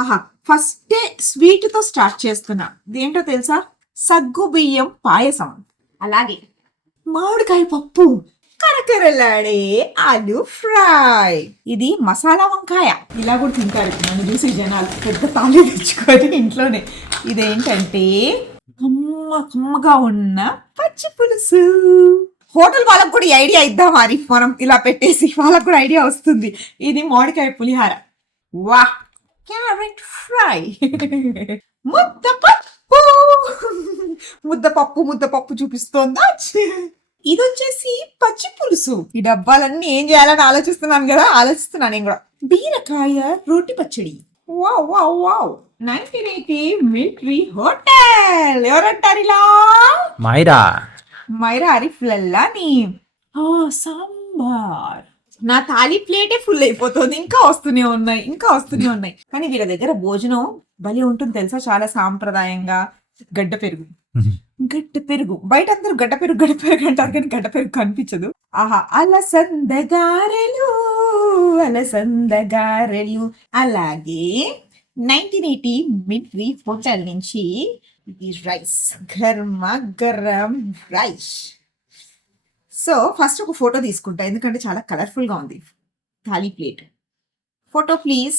ఆహా, first sweet తో start చేస్తున్నా. ఇదేంటో తెలుసా? సగ్గు బియ్యం పాయసం. అలాగే మామిడికాయ పప్పు, కరకరలాడే ఆలు ఫ్రై. ఇది మసాలా వంకాయ. ఇలా కూడా తింటారు నన్ను చూసి జనాలు, పెద్ద తాళి తెచ్చుకొని ఇంట్లోనే. ఇదేంటంటే కమ్మగా ఉన్న పచ్చి పులుసు. హోటల్ వాళ్ళకు కూడా ఈ ఐడియా ఇద్దాం మరి, మనం ఇలా పెట్టేసి వాళ్ళకు కూడా ఐడియా వస్తుంది. ఇది మామిడికాయ పులిహార. వా, క్యారెట్ ఫ్రై, ముద్దపప్పు. ముద్దపప్పు చూపిస్తోందా? ఇది వచ్చేసి పచ్చి పులుసు. ఈ డబ్బాలన్నీ ఏం చేయాలని ఆలోచిస్తున్నాను నేను కూడా. బీరకాయ రోటి పచ్చడి. Wow wow wow. 1980 military hotel. ఎవరంటారు ఇలా? మైరా అరిఫ్లల్లాని. సాంబార్. నా థాలీ ప్లేటే ఫుల్ అయిపోతుంది. ఇంకా వస్తూనే ఉన్నాయి. కానీ వీళ్ళ దగ్గర భోజనం భలే ఉంటుంది తెలుసా, చాలా సాంప్రదాయంగా. గడ్డ పెరుగు. బయట అందరూ గడ్డ పెరుగు అంటారు, కానీ గడ్డ పెరుగు కనిపించదు. ఆహా, అలసందగారెలు. అలాగే 1980 మిలిటరీ హోటల్ నుంచి ఇది rice, garam rice. So first ఒక ఫోటో తీసుకుంటా, ఎందుకంటే చాలా కలర్ఫుల్ గా ఉంది థాలీ ప్లేట్. Photo please.